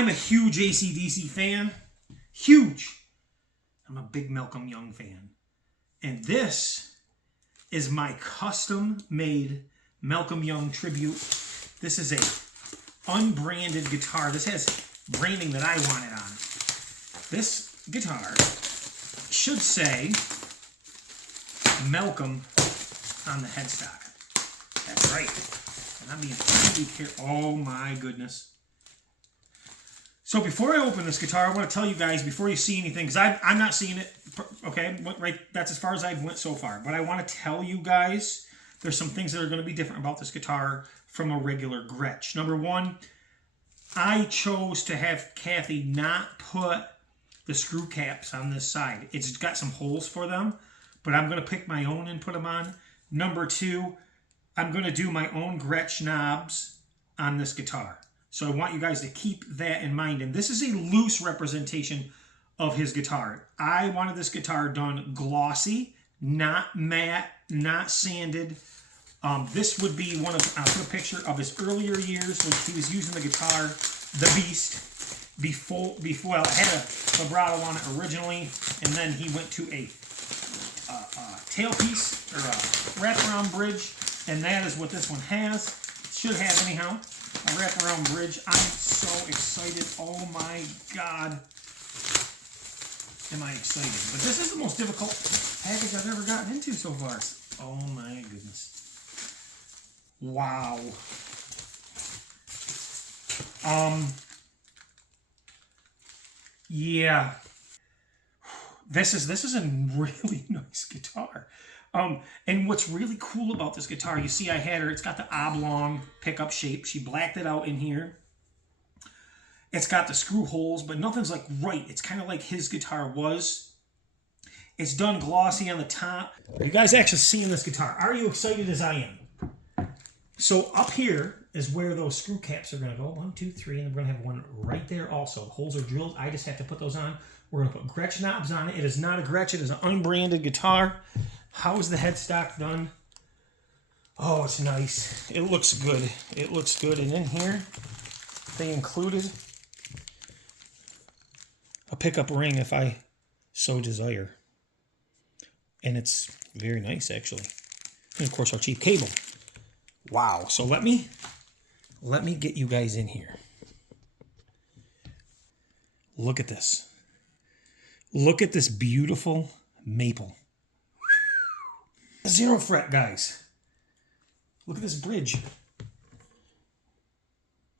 I'm a huge AC/DC fan. Huge. I'm a big Malcolm Young fan. And this is my custom-made Malcolm Young tribute. This is a unbranded guitar. This has branding that I wanted on it. This guitar should say Malcolm on the headstock. That's right. And I'm being really careful. Oh my goodness. So before I open this guitar, I want to tell you guys, before you see anything, because I'm not seeing it, okay? Right, that's as far as I've went so far. But I want to tell you guys, there's some things that are going to be different about this guitar from a regular Gretsch. Number one, I chose to have Cathy not put the screw caps on this side. It's got some holes for them, but I'm going to pick my own and put them on. Number two, I'm going to do my own Gretsch knobs on this guitar. So I want you guys to keep that in mind. And this is a loose representation of his guitar. I wanted this guitar done glossy, not matte, not sanded. This would be one of, I'll put a picture of his earlier years when he was using the guitar, the Beast, before well, it had a vibrato on it originally, and then he went to a tailpiece, or a wraparound bridge, and that is what this one has. It should have anyhow. A wraparound bridge. I'm so excited. Oh my God. Am I excited? But this is the most difficult package I've ever gotten into so far. Oh my goodness. Wow. Yeah. This is a really nice guitar. And what's really cool about this guitar, you see I had her, it's got the oblong pickup shape. She blacked it out in here. It's got the screw holes, but nothing's like right. It's kind of like his guitar was. It's done glossy on the top. Are you guys actually seeing this guitar? Are you excited as I am? So up here is where those screw caps are going to go. 1, 2, 3, and we're going to have one right there also. The holes are drilled. I just have to put those on. We're going to put Gretsch knobs on it. It is not a Gretsch. It is an unbranded guitar. How's the headstock done? Oh, it's nice. It looks good. It looks good. And in here, they included a pickup ring if I so desire. And it's very nice, actually. And of course, our cheap cable. Wow. So let me get you guys in here. Look at this. Look at this beautiful maple. 0 fret, guys. Look at this bridge.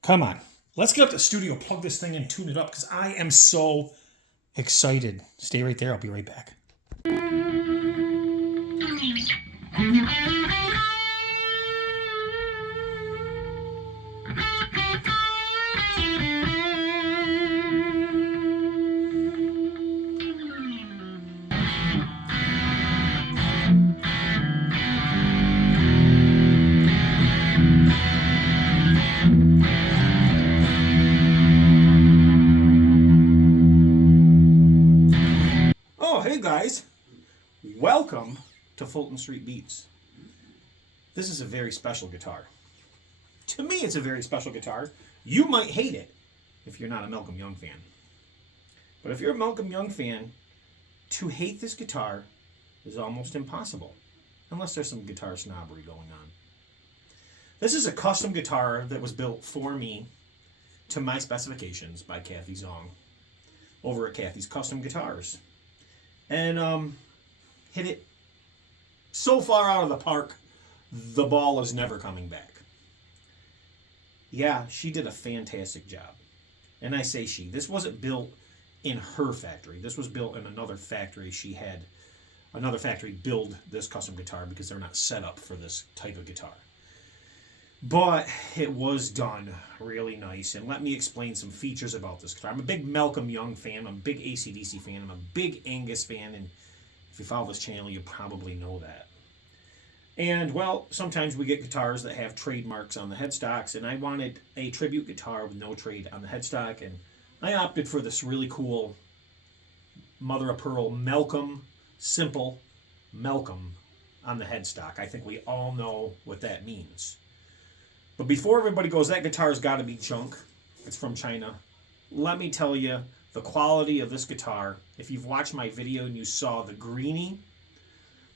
Come on. Let's get up to the studio, plug this thing in, tune it up, because I am so excited. Stay right there. I'll be right back. Guys, welcome to Fulton Street Beats. This is a very special guitar. To me, it's a very special guitar. You might hate it if you're not a Malcolm Young fan. But if you're a Malcolm Young fan, to hate this guitar is almost impossible, unless there's some guitar snobbery going on. This is a custom guitar that was built for me to my specifications by Cathys Zong over at Cathys Custom Guitars. And hit it so far out of the park, the ball is never coming back. Yeah, she did a fantastic job. And I say she. This wasn't built in her factory. This was built in another factory. She had another factory build this custom guitar because they're not set up for this type of guitar. But it was done really nice. And let me explain some features about this guitar. I'm a big Malcolm Young fan. I'm a big AC/DC fan. I'm a big Angus fan. And if you follow this channel, you probably know that. And, well, sometimes we get guitars that have trademarks on the headstocks. And I wanted a tribute guitar with no trade on the headstock. And I opted for this really cool mother of pearl Malcolm, simple Malcolm on the headstock. I think we all know what that means. But before everybody goes, that guitar's got to be junk. It's from China. let me tell you, the quality of this guitar, if you've watched my video and you saw the greenie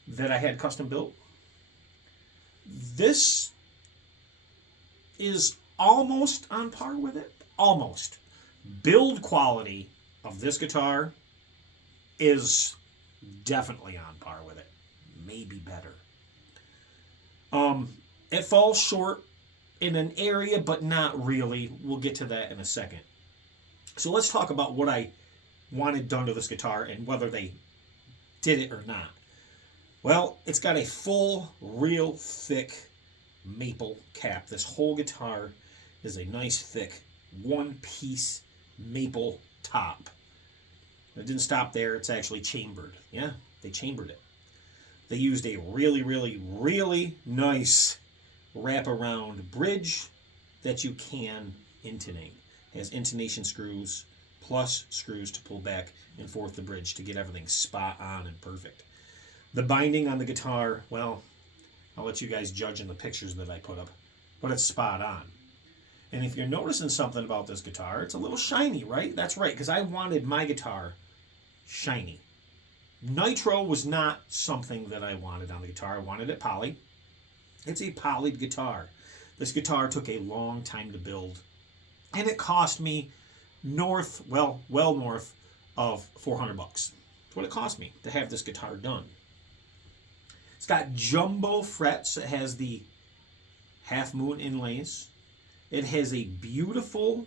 that I had custom built, this is almost on par with it. Almost. Build quality of this guitar is definitely on par with it. Maybe better. It falls short in an area, but not really. We'll get to that in a second. So let's talk about what I wanted done to this guitar and whether they did it or not. Well, it's got a full, real thick maple cap. This whole guitar is a nice, thick, one-piece maple top. It didn't stop there. It's actually chambered. Yeah, they chambered it. They used a really, really, really nice wraparound bridge that you can intonate. It has intonation screws plus screws to pull back and forth the bridge to get everything spot on and perfect. The binding on the guitar, well, I'll let you guys judge in the pictures that I put up, but it's spot on. And if you're noticing something about this guitar, it's a little shiny, right? That's right, because I wanted my guitar shiny. Nitro was not something that I wanted on the guitar. I wanted it poly. It's a polyed guitar. This guitar took a long time to build, and it cost me well north of $400. That's what it cost me to have this guitar done. It's got jumbo frets. It has the half moon inlays. It has a beautiful,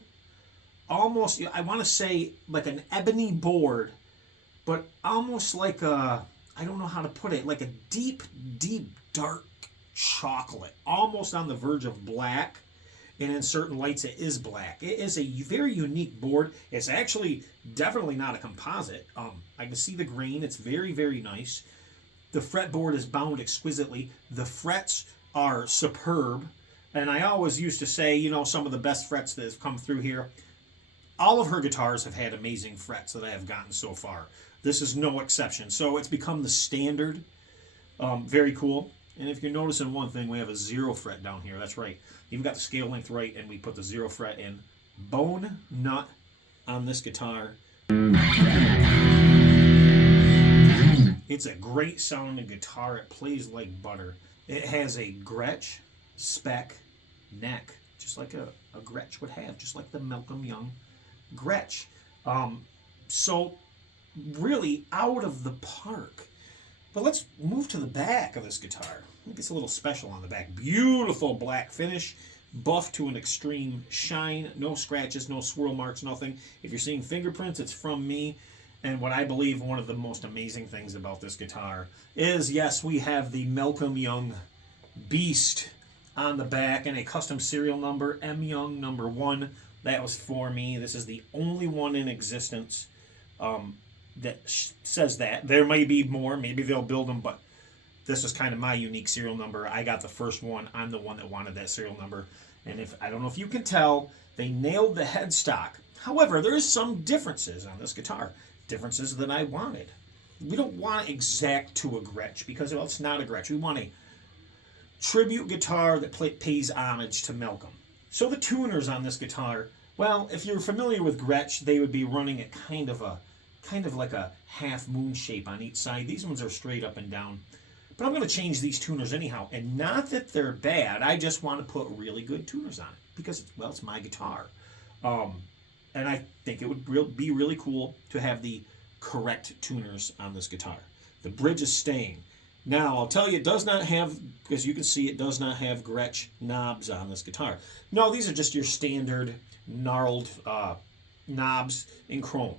almost, I want to say like an ebony board, but almost like a, I don't know how to put it, like a deep, deep, dark chocolate, almost on the verge of black. And in certain lights, it is black. It is a very unique board. It's actually definitely not a composite. I can see the grain. It's very, very nice. The fretboard is bound exquisitely. The frets are superb. And I always used to say, you know, some of the best frets that have come through here, all of her guitars have had amazing frets that I have gotten so far. This is no exception. So it's become the standard. Very cool. And if you're noticing one thing, we have a 0 fret down here. That's right. You've got the scale length right, and we put the 0 fret in. Bone nut on this guitar. It's a great sounding guitar. It plays like butter. It has a Gretsch spec neck, just like a Gretsch would have, just like the Malcolm Young Gretsch. So really out of the park. But let's move to the back of this guitar. I think it's a little special on the back. Beautiful black finish, buffed to an extreme shine. No scratches, no swirl marks, nothing. If you're seeing fingerprints, it's from me. And what I believe one of the most amazing things about this guitar is, yes, we have the Malcolm Young Beast on the back and a custom serial number, M Young number 1. That was for me. This is the only one in existence that says that. There may be more. Maybe they'll build them, but this is kind of my unique serial number. I got the first one. I'm the one that wanted that serial number. And if I don't know if you can tell, they nailed the headstock. However, there is some differences on this guitar. Differences that I wanted. We don't want exact to a Gretsch because, well, it's not a Gretsch. We want a tribute guitar that pays homage to Malcolm. So the tuners on this guitar, well, if you're familiar with Gretsch, they would be running at kind of like a half moon shape on each side. These ones are straight up and down. But I'm going to change these tuners anyhow. And not that they're bad. I just want to put really good tuners on it because, well, it's my guitar. And I think it would be really cool to have the correct tuners on this guitar. The bridge is staying. Now, I'll tell you, it does not have, because you can see it does not have Gretsch knobs on this guitar. No, these are just your standard gnarled knobs in chrome.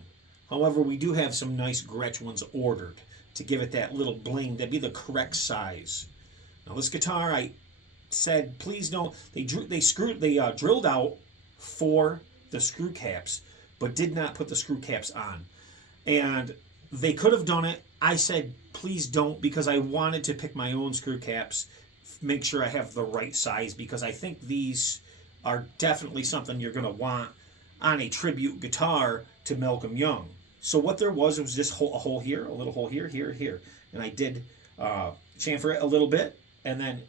However, we do have some nice Gretsch ones ordered to give it that little bling. That'd be the correct size. Now, this guitar, I said, please don't. They drilled out for the screw caps, but did not put the screw caps on. And they could have done it. I said, please don't, because I wanted to pick my own screw caps, make sure I have the right size, because I think these are definitely something you're going to want on a tribute guitar to Malcolm Young. So what there was just a hole here, a little hole here, here, here. And I did chamfer it a little bit. And then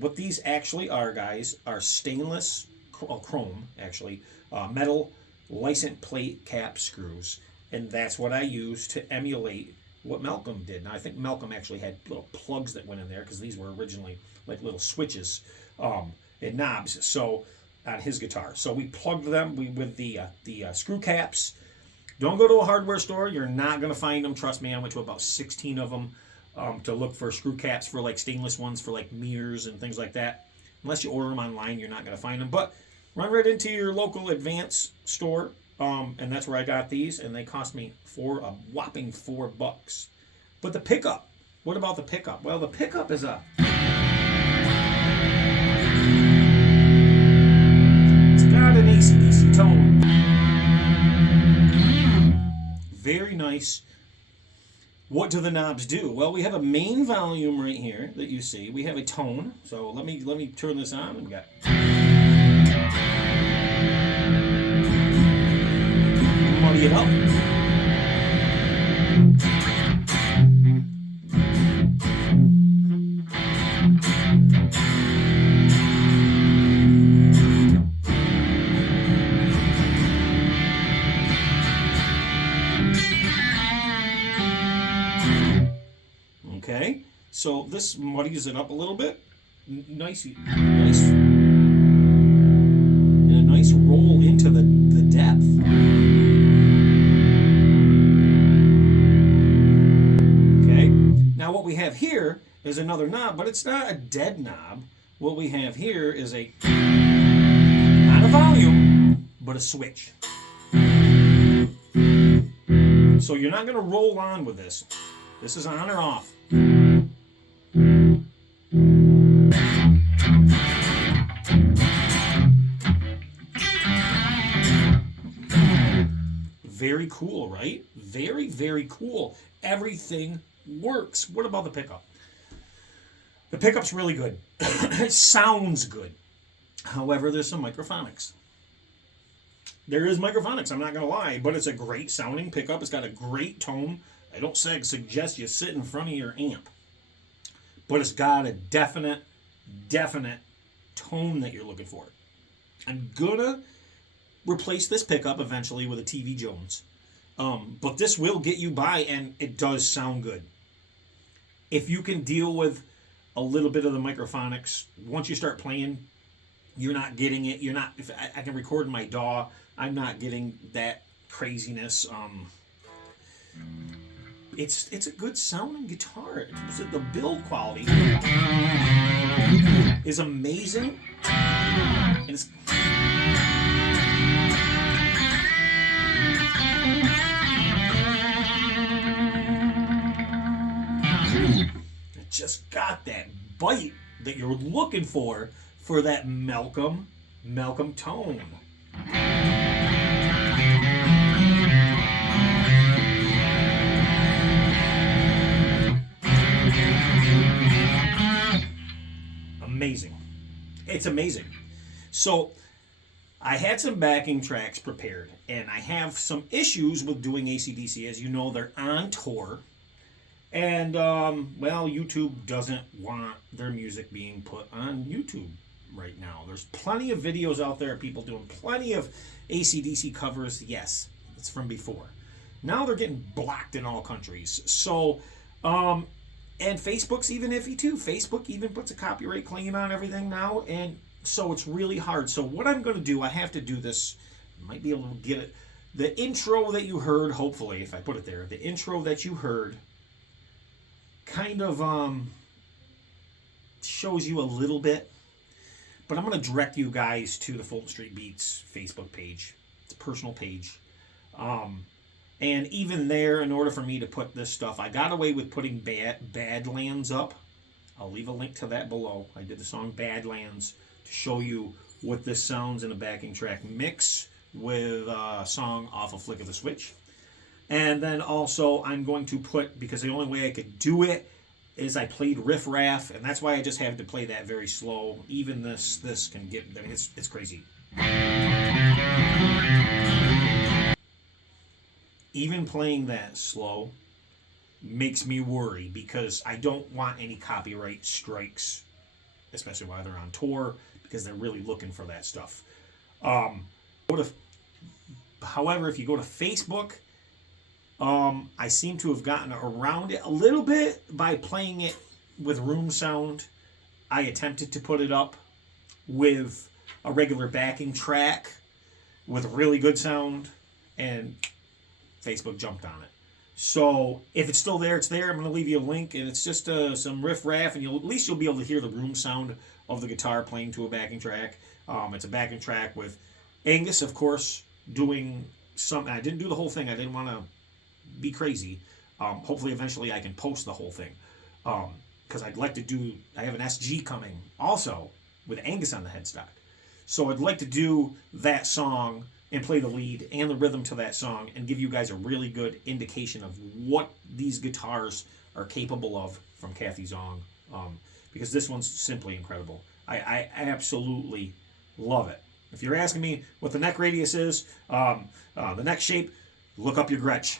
what these actually are, guys, are stainless chrome, actually, metal license plate cap screws, and that's what I use to emulate what Malcolm did. Now I think Malcolm actually had little plugs that went in there because these were originally like little switches and knobs. So on his guitar, so we plugged them with the screw caps. Don't go to a hardware store. You're not going to find them. Trust me, I went to about 16 of them to look for screw caps for like stainless ones for like mirrors and things like that. Unless you order them online, you're not going to find them. But run right into your local Advance store, and that's where I got these, and they cost me a whopping $4. But the pickup, what about the pickup? Well, the pickup is it's got an AC/DC tone. Very nice. What do the knobs do? Well, we have a main volume right here that you see. We have a tone. So let me turn this on. And we got muddy it up. Okay, so this muddies it up a little bit. Nice, and a nice roll into the depth. Okay, now what we have here is another knob, but it's not a dead knob. What we have here is not a volume, but a switch. So you're not going to roll on with this. This is on or off. Very cool, right? Very, very cool. Everything works. What about the pickup? The pickup's really good. It sounds good. However, there's some microphonics. There is microphonics, I'm not going to lie, but it's a great sounding pickup. It's got a great tone. I don't suggest you sit in front of your amp, but it's got a definite tone that you're looking for. I'm gonna replace this pickup eventually with a TV Jones, but this will get you by, and it does sound good. If you can deal with a little bit of the microphonics, once you start playing, you're not getting it. You're not. If I can record in my DAW, I'm not getting that craziness. It's a good sounding guitar. The build quality is amazing. And it just got that bite that you're looking for that Malcolm tone. Amazing. It's amazing. So I had some backing tracks prepared, and I have some issues with doing AC/DC. As you know, they're on tour, and well, YouTube doesn't want their music being put on YouTube right now. There's plenty of videos out there of people doing plenty of AC/DC covers. Yes, it's from before. Now they're getting blocked in all countries. So and Facebook's even iffy too. Facebook even puts a copyright claim on everything now, and so it's really hard. So what I'm going to do, I have to do this. I might be able to get it. The intro that you heard, hopefully, if I put it there, the intro that you heard kind of shows you a little bit. But I'm going to direct you guys to the Fulton Street Beats Facebook page. It's a personal page. And even there, in order for me to put this stuff, I got away with putting Badlands up. I'll leave a link to that below. I did the song Badlands to show you what this sounds in a backing track mix with a song off of Flick of the Switch. And then also I'm going to put, because the only way I could do it is I played Riff Raff, and that's why I just have to play that very slow. Even this can get, I mean, it's crazy. Even playing that slow makes me worry because I don't want any copyright strikes, especially while they're on tour, because they're really looking for that stuff. Go to However, if you go to Facebook, I seem to have gotten around it a little bit by playing it with room sound. I attempted to put it up with a regular backing track with really good sound, and Facebook jumped on it. So if it's still there, it's there. I'm going to leave you a link, and it's just some riff-raff, and at least you'll be able to hear the room sound of the guitar playing to a backing track. It's a backing track with Angus, of course, doing something. I didn't do the whole thing. I didn't want to be crazy. Hopefully, eventually, I can post the whole thing. Because I'd like to do, I have an SG coming also with Angus on the headstock. So I'd like to do that song and play the lead and the rhythm to that song and give you guys a really good indication of what these guitars are capable of from Cathys Ong. Because this one's simply incredible. I absolutely love it. If you're asking me what the neck radius is, the neck shape, look up your Gretsch.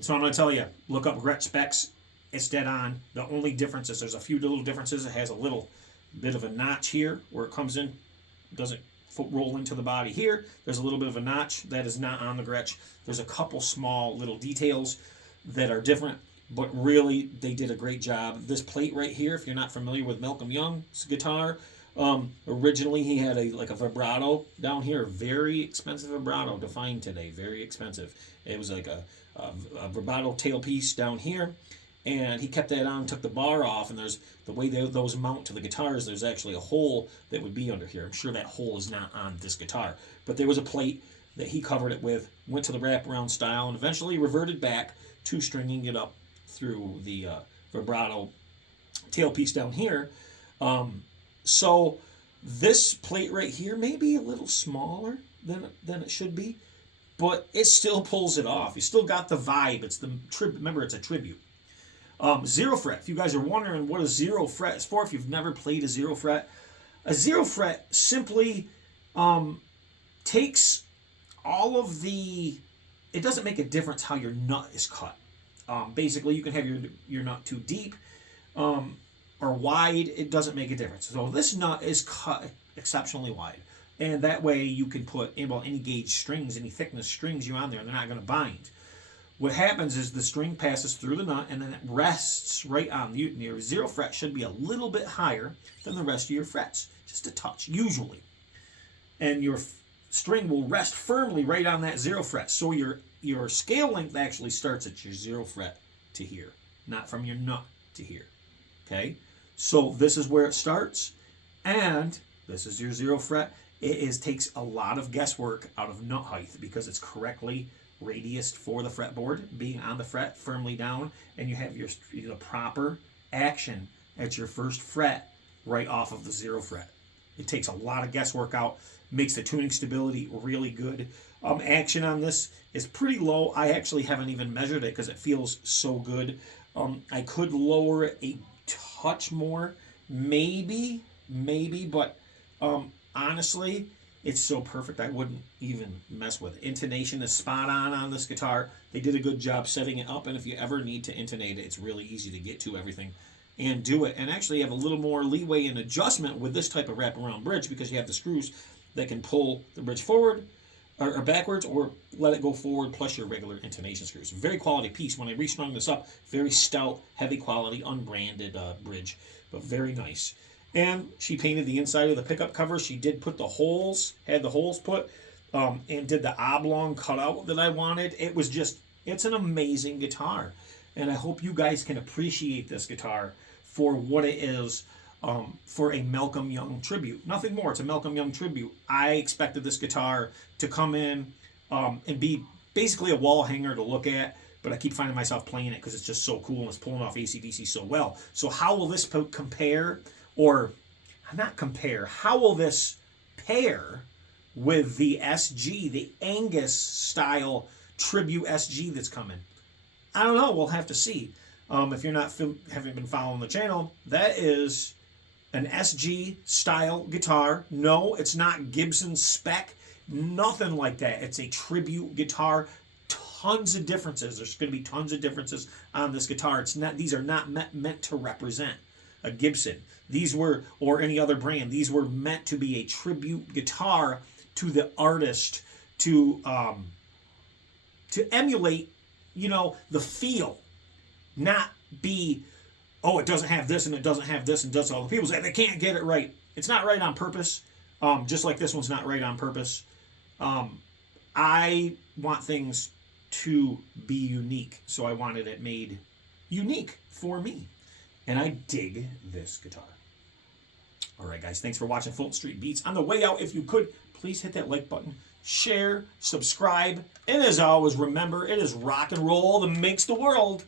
So I'm going to tell you, look up Gretsch specs. It's dead on. The only difference is there's a few little differences. It has a little bit of a notch here where it comes in. It doesn't roll into the body here. There's a little bit of a notch that is not on the Gretsch. There's a couple small little details that are different, but really they did a great job. This plate right here, if you're not familiar with Malcolm Young's guitar, originally he had a vibrato down here, very expensive vibrato to find today, very expensive. It was like a vibrato tailpiece down here, and he kept that on, took the bar off, and there's the way those mount to the guitars, there's actually a hole that would be under here. I'm sure that hole is not on this guitar, but there was a plate that he covered it with, went to the wraparound style, and eventually reverted back to stringing it up through the vibrato tailpiece down here. So this plate right here may be a little smaller than it should be, but it still pulls it off. You still got the vibe. It's the remember, it's a tribute. Zero fret. If you guys are wondering what a zero fret is for, if you've never played a zero fret simply takes all of the. It doesn't make a difference how your nut is cut. Basically, you can have your nut too deep or wide. It doesn't make a difference. So this nut is cut exceptionally wide, and that way you can put any gauge strings, any thickness strings you on there, and they're not going to bind. What happens is the string passes through the nut and then it rests right on your zero fret. Should be a little bit higher than the rest of your frets, just a touch usually, and your string will rest firmly right on that zero fret. So your scale length actually starts at your zero fret to here, not from your nut to here. Okay, so this is where it starts, and this is your zero fret. It takes a lot of guesswork out of nut height because it's correctly radiused for the fretboard, being on the fret firmly down, and you have the proper action at your first fret right off of the zero fret. It takes a lot of guesswork out, makes the tuning stability really good. Action on this is pretty low. I actually haven't even measured it because it feels so good. I could lower it a touch more, maybe, but honestly, it's so perfect I wouldn't even mess with it. Intonation is spot on this guitar. They did a good job setting it up, and if you ever need to intonate it, it's really easy to get to everything and do it. And actually you have a little more leeway in adjustment with this type of wraparound bridge because you have the screws that can pull the bridge forward or backwards or let it go forward, plus your regular intonation screws. Very quality piece. When I restrung this up, very stout, heavy quality, unbranded bridge, but very nice. And she painted the inside of the pickup cover. She did put the holes, had the holes put, and did the oblong cutout that I wanted. It's an amazing guitar. And I hope you guys can appreciate this guitar for what it is, for a Malcolm Young tribute. Nothing more. It's a Malcolm Young tribute. I expected this guitar to come in and be basically a wall hanger to look at, but I keep finding myself playing it because it's just so cool and it's pulling off AC/DC so well. So how will this compare? Or not compare, how will this pair with the SG, the Angus style tribute SG that's coming? I don't know, we'll have to see. If you're not haven't been following the channel, that is an SG style guitar. No, it's not Gibson spec, nothing like that. It's a tribute guitar. Tons of differences. There's going to be tons of differences on this guitar. These are not meant to represent a Gibson. These were, or any other brand, these were meant to be a tribute guitar to the artist, to to emulate, you know, the feel, not be, oh, it doesn't have this and it doesn't have this and does all the people say they can't get it right. It's not right on purpose. Just like this one's not right on purpose. I want things to be unique, so I wanted it made unique for me. And I dig this guitar. All right, guys, thanks for watching Fulton Street Beats. On the way out, if you could, please hit that like button, share, subscribe, and as always, remember, it is rock and roll that makes the world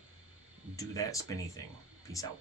do that spinny thing. Peace out.